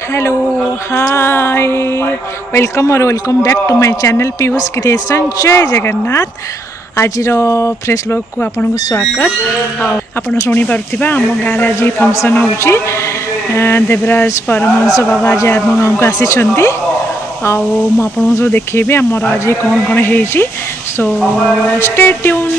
Hello hi welcome और welcome back to my channel Piyush creation जय जगन्नाथ। आज फ्रेश ब्लॉग को आपन को स्वागत। आपन शुणी पारुथिबा आम गाँव आज फंक्शन होउची देवराज परमहंस बाबा आज आम गाँव को आसी आपको देखेबी आमर आज कौन कौन है सो स्टे ट्यून।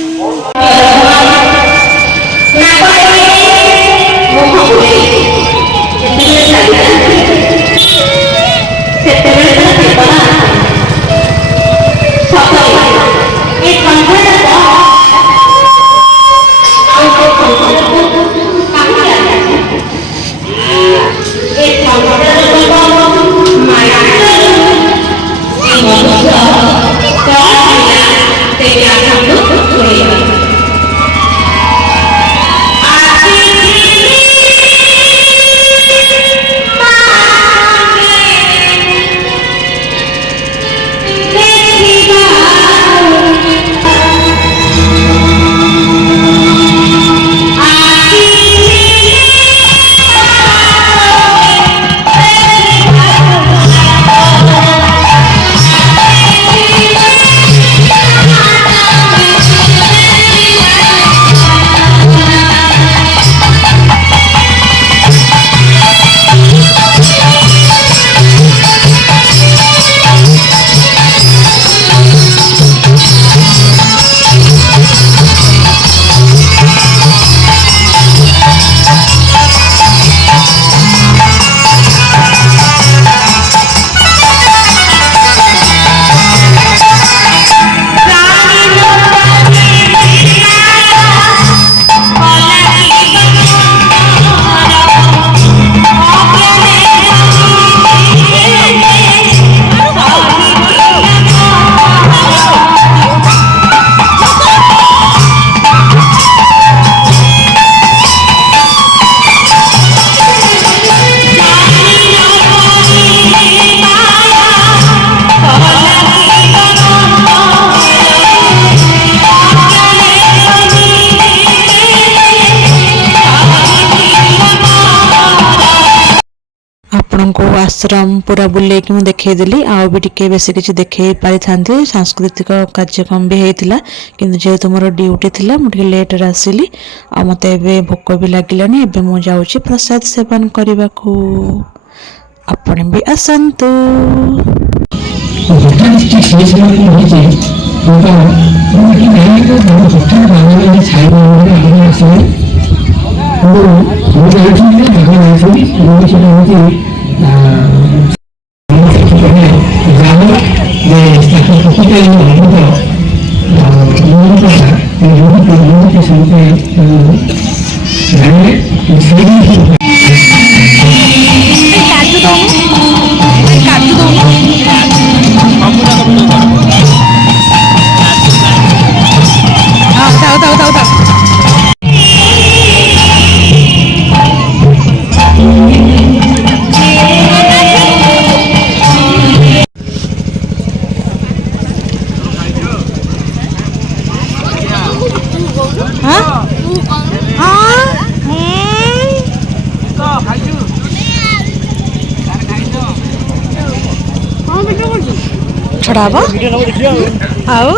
आपण को आश्रम पूरा बुले कि देखदेली आउ भी टिके बेसी किसी देखे पारि था सांस्कृतिक कार्यक्रम भी होता कि जेहेतु मोर ड्यूटी थी मुझे लेट आसली आ मत भोक भी लगिलानी एबे मु जाऊँगी प्रसाद सेवन करने को आपण भी आसतु। छड़ाबो आउ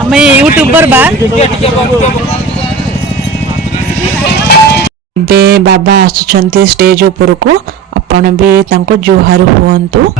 आम यूट्यूबर बा बे बाबा आसुछंती स्टेज ऊपर को आपण भी तांको जुहार हुअंतु।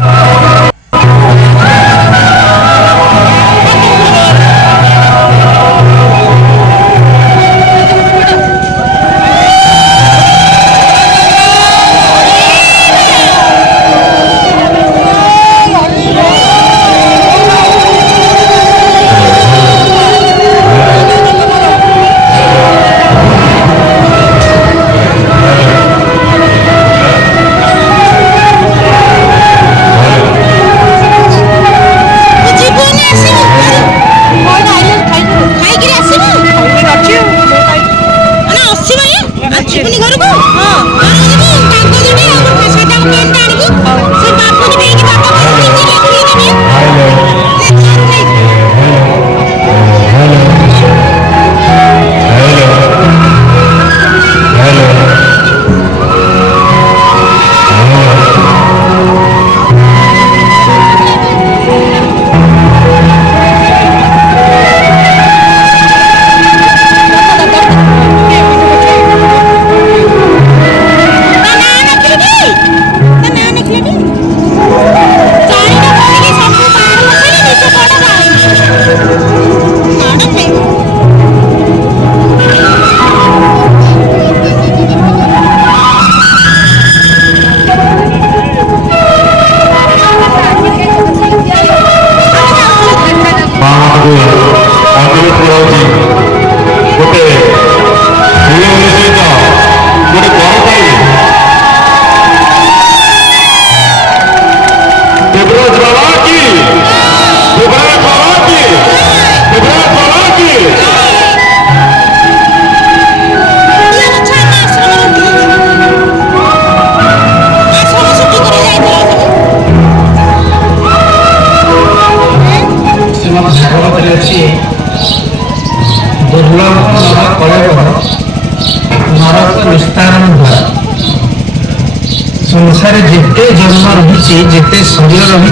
संसार जिते जन्म रही जिते शरीर रही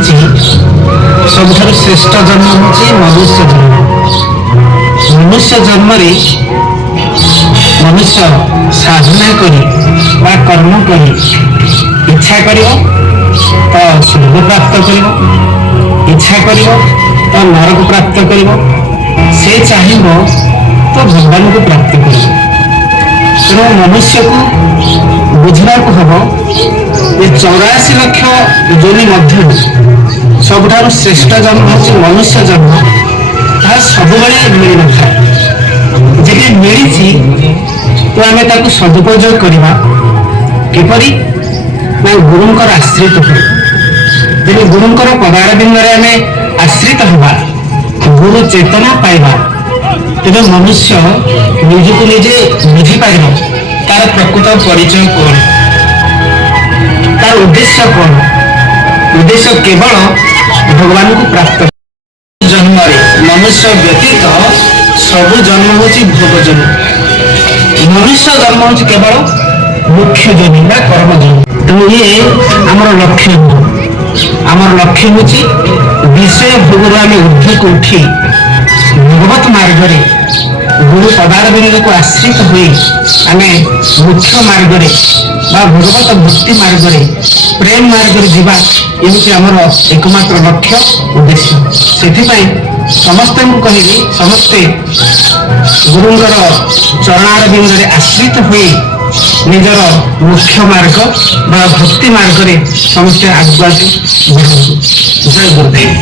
सबुठ श्रेष्ठ जन्म हूँ मनुष्य जन्म। मनुष्य जन्म मनुष्य साधना करी कर्म करी इच्छा कर तो स्वर्ग प्राप्त कर इच्छा कर तो नरक प्राप्त कर से चाहे तो भगवान को प्राप्त कर। तेणु मनुष्य को बुझा हम ये 84 लाख योनि मध्य सबुठ श्रेष्ठ जन्म हूँ मनुष्य जन्म। ता सब मिल न था जी मिली तो आम ताकू सदुपयोग करवा किपरि ना गुरुंकर आश्रित हो तेणु गुरुंकर पदारविंद आम आश्रित हवा गुरु चेतना पाइबा तेज मनुष्य निजक निजे बुझीपार तार प्रकृत परिचय कौन तार उद्देश्य कौन। उद्देश्य केवल भगवान को प्राप्त जन्म मनुष्य व्यतीत सब जन्म हूँ भोग जन्म। मनुष्य जन्म हूँ केवल मुख्य जन्म ना कर्म जन्म। तेणु ये आमर लक्ष्य आमर लक्ष्य हूँ विषय भोग आम ऊर्ध्वक उठी भगवत मार्ग गुरु पदारविंद को आश्रित हुई आम मुख्य मार्ग भगवत भक्ति मार्ग प्रेम मार्ग जीवा ये आमर एकमात्र लक्ष्य उद्देश्य। से समस्त कहली समस्ते गुरुंकर चरणारविंद आश्रित हुई निजर मुख्य मार्ग भक्ति मार्ग समस्ते आगुआ बढ़ू। जय गुरुदेव।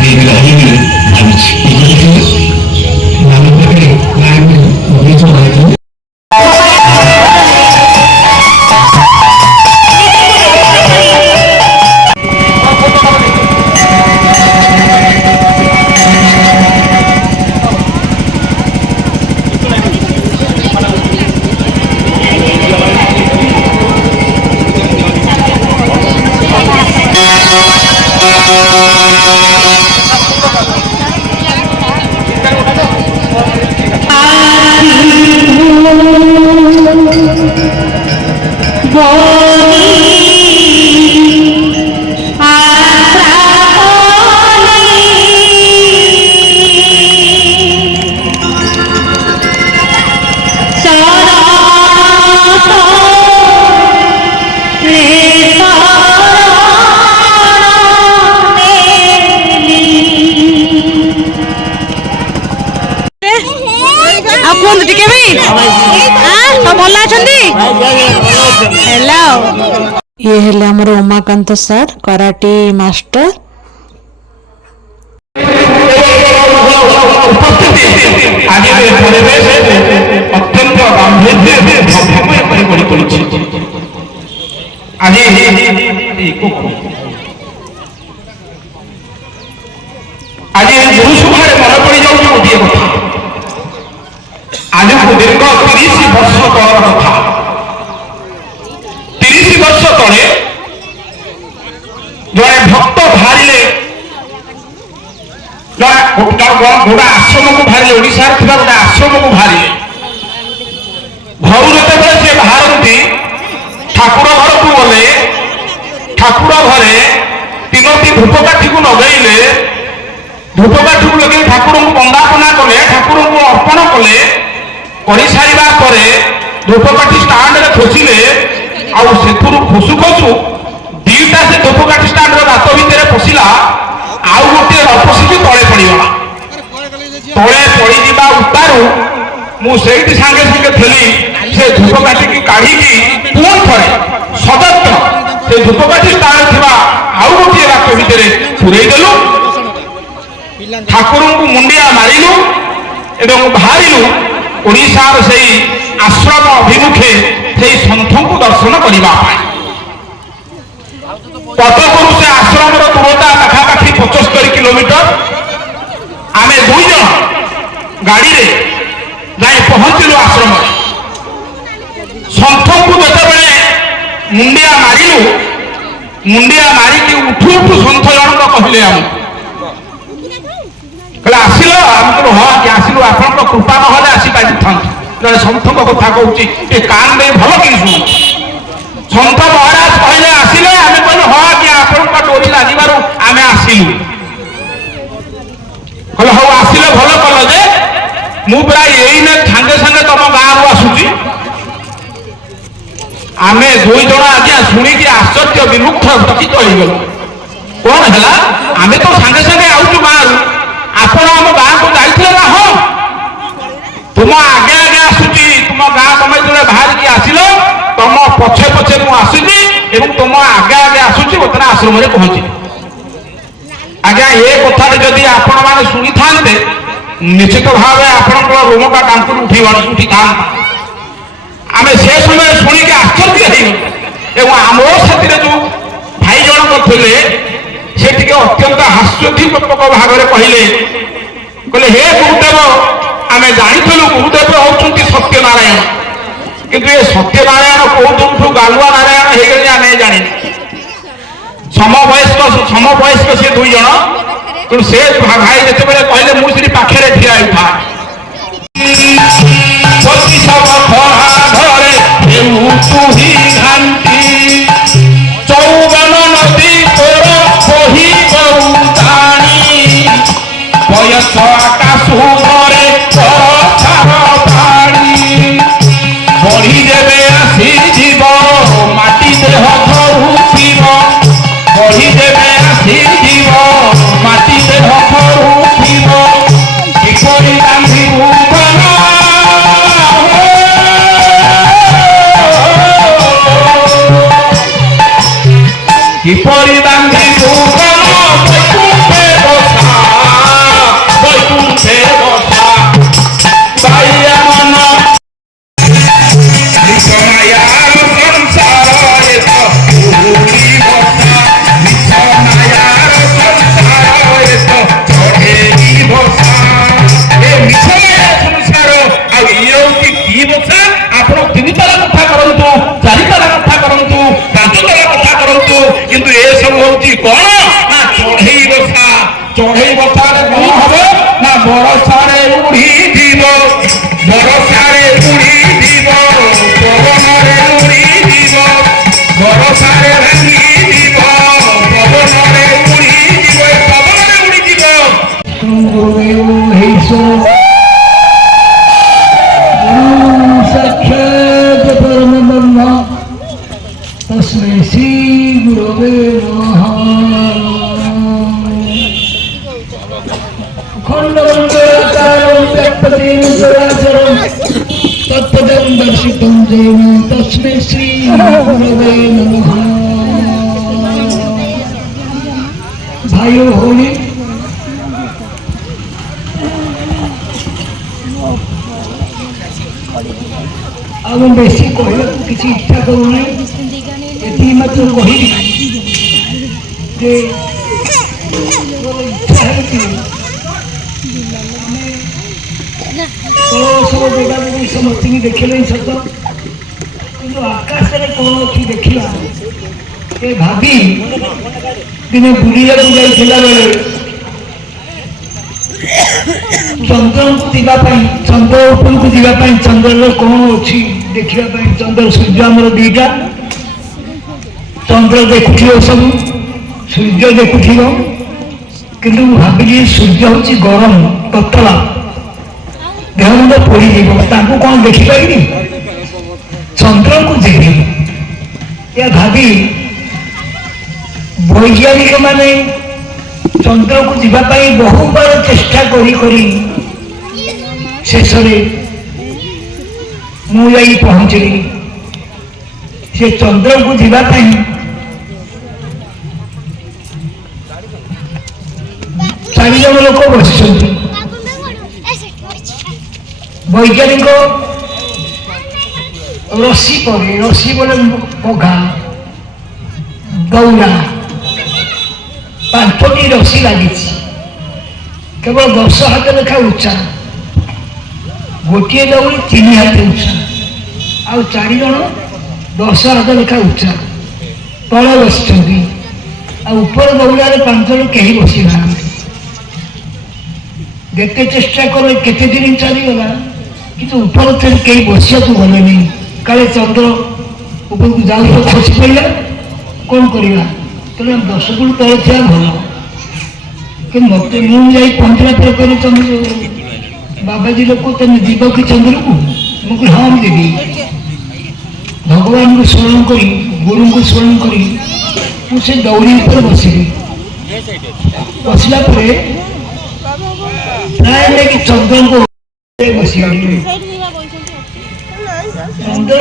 ये हेले हमर उमाकांत सर कराटे मास्टर। अत्यंत आज गुरुसभार मन पड़ जाऊँ गोटे कथा आज को दीर्घ 30 वर्ष तल कथा 30 वर्ष तले जड़े भक्त बाहर गोटे आश्रम को बाहर ओडिशा गोटे आश्रम को बाहर घर जो सी बाहरती ठाकुर घर को गले ठाकुर घरे 3टी धूपकाठी को लगेले धूपकाठी को लगे ठाकुर को बंदापना कले ठाकुर को अर्पण कले कर सारा पर धूपकाठी स्टाण्ड रे खोसिले आउ खोसु खोसु दीटा से धूपकाठी स्टाण्ड गात भितर पशिला आउ गोटे रपसिकी तले पड़गला तले पड़ा उतारू मुझे सांगे सांगे थी से धूपकाठी की काढ़ी पुणी थे सदत्र से धूपकाठी स्टाण्ड थी आउ गोटे गात भितर पूरेदेलु ठाकुर को मुंडिया मारिलु एवं बाहरिलु ओडिशार से आश्रम अभिमुखे से सन्थ को दर्शन करने कटकू से आश्रम दूरता पाखापाखि 75 किलोमीटर आम 2 जन गाड़ी रे जाए पहुंचलु आश्रम सन्थ को जिते मुंडिया मारिलु मुंडिया मारिकी उठू उठू सन्थ जनक कहले आसिल आम कहूँ हाँ कि आसिलु आपण कृपा ना आसी पारि था जड़े सन्थ कथा कहूँ कान दे भल कि शुणु সন্ত মহারাজ কহিলে আসিলে আমি কহিলু ହଁ ଆଜ୍ଞା ଆପଣଙ୍କ ଡୋରି ଲାଗିବାରୁ ଆମେ ଆସିଲୁ। କହିଲେ ହଉ ଆସିଲେ ଭଲ କଲ ଯେ ମୁଁ ପ୍ରାୟ ଏଇନେ ସାଙ୍ଗେ ସାଙ୍ଗେ ତମ ଗାଁରୁ ଆସୁଛି। ଆମେ ଦୁଇ ଜଣ ଆଜ୍ଞା ଶୁଣିକି ଆଶ୍ଚର୍ଯ୍ୟ ବିମୁଗ୍ଧ ଚକିତ ହେଇଗଲୁ। କଣ ହେଲା ଆମେ ତ ସାଙ୍ଗେ ସାଙ୍ଗେ ଆଉଛୁ ଗାଁରୁ, ଆପଣ ଆମ ଗାଁକୁ ଯାଇଥିଲେ ନା? ହଁ ତୁମ ଆଗେ ଆଗେ ଆସୁଛି ତୁମ ଗାଁ, ତମେ ଯେତେବେଳେ ବାହାରିକି ଆସିଲ ତମ ପଛେ ପଛେ ମୁଁ ଆସିଛି ଏବଂ ତୁମ ଆଗେ ଆଗେ ଆସୁଛି ବର୍ତ୍ତମାନ ଆଶ୍ରମରେ ପହଞ୍ଚିଲି। ଆଜ୍ଞା ଏ କଥାରେ ଯଦି ଆପଣ ମାନେ ଶୁଣିଥାନ୍ତେ ନିଶ୍ଚିତ ଭାବେ ଆପଣଙ୍କର ରୋମଟା କାନ୍ଥରୁ ଉଠିଥାନ୍ତା। ଆମେ ସେ ସମୟରେ ଶୁଣିକି ଆଶ୍ଚର୍ଯ୍ୟ ହେଇଗଲୁ ଏବଂ ଆମର ସାଥିରେ ଯୋଉ ଭାଇ ଜଣକ ଥିଲେ ସେ ଟିକେ ଅତ୍ୟନ୍ତ ହାସ୍ୟୋଦ୍ଦୀପକ ଭାବରେ କହିଲେ ହେ ଗୁରୁଦେବ ଆମେ ଜାଣିଥିଲୁ ଗୁରୁଦେବ ହେଉଛନ୍ତି ସତ୍ୟନାରାୟଣ, କିନ୍ତୁ ଏ ସତ୍ୟନାରାୟଣ କୋଉଠୁ ଗାଲୁଆ ନାରାୟଣ ହେଇଗଲେ ଆମେ ଜାଣିନି। ସମବୟସ୍କ ସେ ଦୁଇ ଜଣ, ତେଣୁ ସେ ଭାଇ ଯେତେବେଳେ କହିଲେ ମୁଁ ସେଠି ପାଖରେ ଠିଆ ହେଇଥାଏ। ଚୌବନ ନଦୀ ତୋର ବହି ବଉତାଣି ବୟସ ଆକାଶରେ ଛାର ପାଣି ବଢି ଦେବେ ଆସିଯିବ ମାଟି ଦେହ ଧରୁଥିବ, ବଢି ଦେବେ ଆସିଯିବ ମାଟି ଦେହ ଧରୁଥିବ, କିପରି ବାନ୍ଧିବୁ কিপরি বান্ধিবু বৈকুণ্ঠে বসা, বৈকুণ্ঠে বসা পাইয়া মন মায়ার সংসার এত ভুলি বসা, মায়ার সংসার এত চড়েই বসা, এ মিছমায়া সংসার ଆଉ ଇଏ ହଉଛି କି ବସା? ଆପଣ 3 ତାଲା କଥା କରନ୍ତୁ, 4 ତାଲା କଥା କରନ୍ତୁ, 5 ତାଲା କଥା କରନ୍ତୁ, କିନ୍ତୁ ଏସବୁ ହଉଛି କଣ ନା ଚଢେଇ ବସା। ଚଢେଇ ବସାରେ କଣ ହବ ନା ବରଷାରେ ଉଡିଯିବ, ବରଷାରେ ଉଡିଯିବ, ପବନରେ ଉଡିଯିବ, ବରଷାରେ ଭାଙ୍ଗିଯିବ, ପବନରେ ଉଡିଯିବ, ପବନରେ ଉଡିଯିବ। साक्षात् परम ब्रह्म तस्मै श्री गुरवे नमः। खण्डमण्डलाकारं व्याप्तदेन चराचरं तत्पदं दर्शितं येन तस्मै श्री गुरवे नमः। भाइयों होली ଆଉ ବେଶୀ କହିବାକୁ କିଛି ଇଚ୍ଛା କରୁନାହିଁ, ଏତିକି ମାତ୍ର କହିବି ଯେ ଇଚ୍ଛା ହେଉଛି ସବୁ ଦେବାଦେବୀ ସମସ୍ତଙ୍କୁ ଦେଖିଲେ ସତ, କିନ୍ତୁ ଆକାଶରେ କ'ଣ ଅଛି ଦେଖିବା ଏ ଭାବି ଦିନେ ବୁଲିବାକୁ ଯାଇଥିଲା ବେଳେ ଚନ୍ଦ୍ରକୁ ଯିବା ପାଇଁ, ଚନ୍ଦ୍ର ଉପରକୁ ଯିବା ପାଇଁ ଚନ୍ଦ୍ରର କ'ଣ ଅଛି ଦେଖିବା ପାଇଁ, ଚନ୍ଦ୍ର ସୂର୍ଯ୍ୟ ଆମର 2ଟା, ଚନ୍ଦ୍ର ଦେଖୁଥିବ ସବୁ, ସୂର୍ଯ୍ୟ ଦେଖୁଥିବ, କିନ୍ତୁ ମୁଁ ଭାବିଲି ସୂର୍ଯ୍ୟ ହେଉଛି ଗରମ ତତଲା, ଦେହ ମୁଣ୍ଡ ପୋଡ଼ିଯିବ, ତାଙ୍କୁ କ'ଣ ଦେଖିପାରିବି, ଚନ୍ଦ୍ରକୁ ଦେଖିବି। ଏହା ଭାବି ବୈଜ୍ଞାନିକ ମାନେ ଚନ୍ଦ୍ରକୁ ଯିବା ପାଇଁ ବହୁବାର ଚେଷ୍ଟା କରି କରି ଶେଷରେ ମୁଁ ଯାଇ ପହଞ୍ଚିଲି। ସେ ଚନ୍ଦ୍ରକୁ ଯିବା ପାଇଁ 4 ଜଣ ଲୋକ ବସିଛନ୍ତି। ବୈଜ୍ଞାନିକ ରସି ପରେ, ରସି ବୋଲେ ପଘା ଦୌଡ଼ା 5ଟି ରସି ଲାଗିଛି, କେବଳ 10 ହାତ ଲେଖା ଉଚ୍ଚା, ଗୋଟିଏ ଦଉଡ଼ି 3 ହାତ ଉଚ୍ଚା, ଆଉ 4 ଜଣ 10 ହାତ ଲେଖା ଉଚ୍ଚା ତଳେ ବସିଛନ୍ତି, ଆଉ ଉପର ଦଉଡ଼ାରେ 5 ଜଣ କେହି ବସି ନାହାନ୍ତି। ଯେତେ ଚେଷ୍ଟା କଲେ କେତେ ଦିନ ଚାଲିଗଲା, କିନ୍ତୁ ଉପର କେହି ବସିବାକୁ ଗଲେନି, କାଳେ ଚନ୍ଦ୍ର ଉପରକୁ ଯାଉ ଖସି ପଡ଼ିଲା କ'ଣ କରିବା? ତେଣୁ 10 ଫୁଟ ତଳେ ଥିବା ଭଲ। କିନ୍ତୁ ମୋତେ ମୁଁ ଯାଇ ପହଞ୍ଚିଲା ପରେ କହିଲେ ତମେ ବାବାଜୀ ଲୋକ ତମେ ଯିବ କି ଚନ୍ଦ୍ରକୁ? ମୁଁ କହିଲି ହଁ ମୁଁ ଯିବି। ଭଗବାନଙ୍କୁ ସ୍ମରଣ କରି ଗୁରୁଙ୍କୁ ସ୍ମରଣ କରି ମୁଁ ସେ ଦଉଡ଼ି ଉପରେ ବସିଲି। ବସିଲା ପରେ ପ୍ରାୟ ଯାଇକି ଚନ୍ଦ୍ରଙ୍କୁ ବସିଗଲି। ଚନ୍ଦ୍ର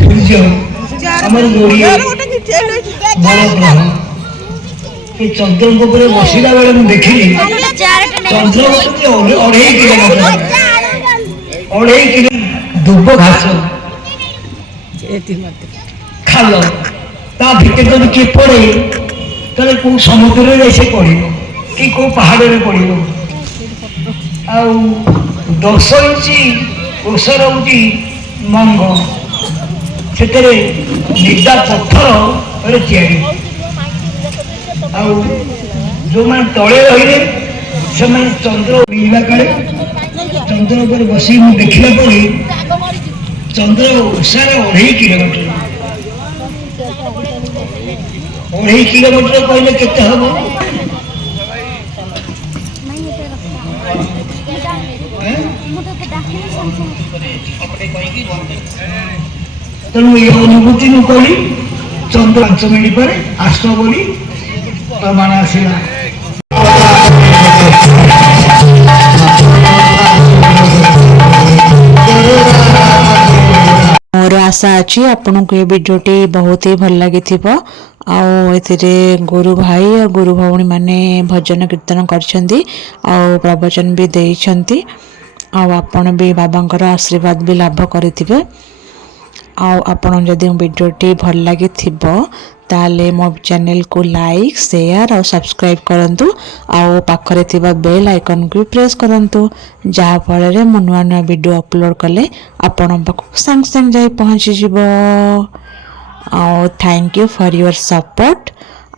ସୂର୍ଯ୍ୟ ଆମର ଯୋଡ଼ିଏ ବଡ଼ ଗ୍ରହ। ଏ ଚନ୍ଦ୍ରଙ୍କ ଉପରେ ବସିଲା ବେଳେ ମୁଁ ଦେଖିଲି ଚନ୍ଦ୍ର ହଉଛନ୍ତି 2.5 କିଲୋମିଟର। 2.5 କିଲୋ ଦୁବ ଘାସ ଖାଲ ତା ଭିତରେ ଯଦି କିଏ ପଡ଼େ ତାହେଲେ କେଉଁ ସମୁଦ୍ରରେ ଯାଇ ସେ ପଡ଼ିବ କି କେଉଁ ପାହାଡ଼ରେ ପଡ଼ିବ। ଆଉ 10 ଇଞ୍ଚ ଓଷର ହେଉଛି ମଙ୍ଗ, ସେଥିରେ ନିଦା ପଥରରେ ତିଆରି। ଆଉ ଯେଉଁମାନେ ତଳେ ରହିଲେ ସେମାନେ ଚନ୍ଦ୍ର ଉଡ଼ିବା କାଳେ ଚନ୍ଦ୍ର ଉପରେ ବସି ମୁଁ ଦେଖିଲା ପରେ ଚନ୍ଦ୍ର ଓଷାରେ 2.5 କିଲୋମିଟର। 2.5 କିଲୋମିଟର କହିଲେ କେତେ ହବ? ତେଣୁ ଏ ଅନୁଭୂତି ମୁଁ କଲି। ଚନ୍ଦ୍ର 5 ମିନିଟ୍ ପରେ ଆସ ବୋଲି ପ୍ରମାଣ ଆସିଲା। ମୋର ଆଶା ଅଛି ଆପଣଙ୍କୁ ଏ ଭିଡ଼ିଓଟି ବହୁତ ହି ଭଲ ଲାଗିଥିବ। ଆଉ ଏଥିରେ ଗୁରୁ ଭାଇ ଆଉ ଗୁରୁ ଭଉଣୀ ମାନେ ଭଜନ କୀର୍ତ୍ତନ କରିଛନ୍ତି ଆଉ ପ୍ରବଚନ ବି ଦେଇଛନ୍ତି। ଆଉ ଆପଣ ବି ବାବାଙ୍କର ଆଶୀର୍ବାଦ ବି ଲାଭ କରିଥିବେ। ଆଉ ଆପଣ ଯଦି ଭିଡ଼ିଓଟି ଭଲ ଲାଗିଥିବ ତାହେଲେ ମୋ ଚ୍ୟାନେଲକୁ ଲାଇକ୍, ସେୟାର ଆଉ ସବସ୍କ୍ରାଇବ୍ କରନ୍ତୁ। ଆଉ ପାଖରେ ଥିବା ବେଲ୍ ଆଇକନ୍କୁ ବି ପ୍ରେସ୍ କରନ୍ତୁ, ଯାହାଫଳରେ ମୁଁ ନୂଆ ନୂଆ ଭିଡ଼ିଓ ଅପଲୋଡ଼ କଲେ ଆପଣଙ୍କ ପାଖକୁ ସାଙ୍ଗେ ସାଙ୍ଗେ ଯାଇ ପହଞ୍ଚିଯିବ। ଆଉ thank you for your support.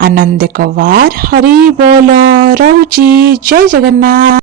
ଆନନ୍ଦ କବାର ହରି ବୋଲ। ରହୁଛି। ଜୟ ଜଗନ୍ନାଥ।